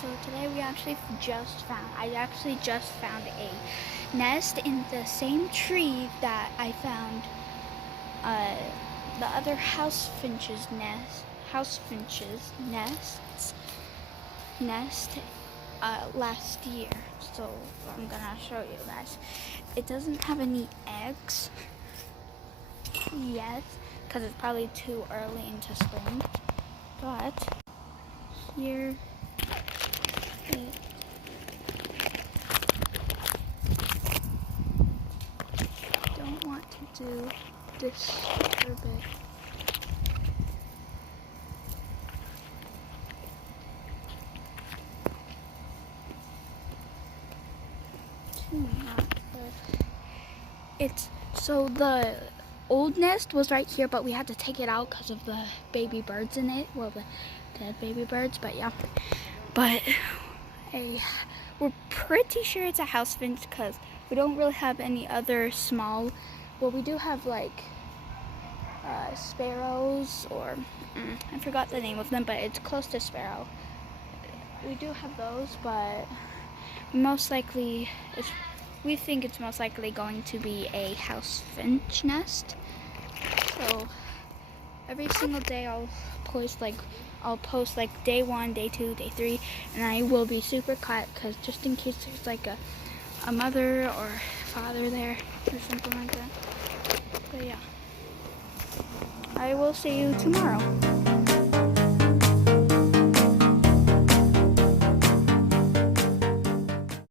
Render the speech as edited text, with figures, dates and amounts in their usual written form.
So today I actually just found a nest in the same tree that I found uh, the other house finches nest last year. So I'm gonna show you guys. It doesn't have any eggs yet because it's probably too early into spring, but here it don't want to do disturb it. Too much, but it's so the old nest was right here, but we had to take it out because of the baby birds in it. Well, the dead baby birds, but yeah. But we're pretty sure it's a house finch because we don't really have any other small. Well, we do have like sparrows, or I forgot the name of them, but it's close to sparrow. We do have those, but most likely we think it's most likely going to be a house finch nest. So every single day I'll post like day 1, day 2, day 3, and I will be super quiet because just in case there's like a mother or father there or something like that. But yeah, I will see you tomorrow.